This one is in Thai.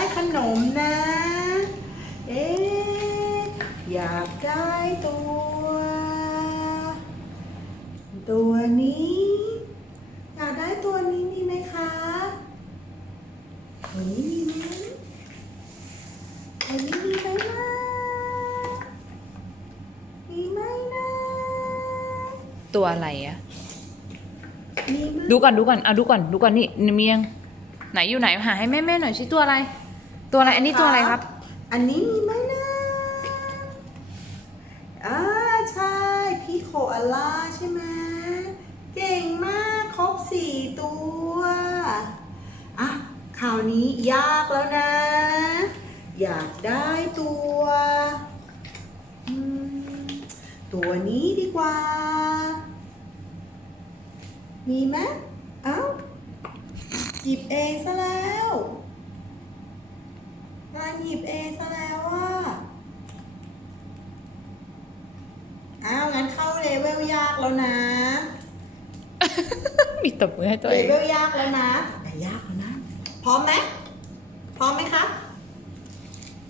ได้ขนมนะ เอ๊ะอยากได้ตัว ตัวนี้ อยากได้ตัวนี้มีไหมคะตัวนี้มีไหมตัวนี้มีไหมนะมีไหมนะ ตัวอะไรอะมีไหม ดูก่อนดูก่อนเอาดูก่อนดูก่อนนี่มียังไหนอยู่ไหนหาให้แม่แม่ๆหน่อยสิตัวอะไร ตัวอะไรอันนี้ตัวอะไรครับ อันนี้มีไหมนะอ่าใช่พี่โคอาล่าใช่ไหมเก่งมากครบสี่ตัวอะคราวนี้ยากแล้วนะ อยากได้ตัวอืมตัวนี้ดีกว่า มีไหมเอ้าหยิบเองซะแล้วงาน หยิบเองซะแล้วว่าอ้าวงั้นเข้าเลเวลยากแล้วนะ มีตบมือให้ตัวเลเอง เวลยากแล้วนะแต่ยากแล้วนะ พร้อมไหมพร้อมไหมคะ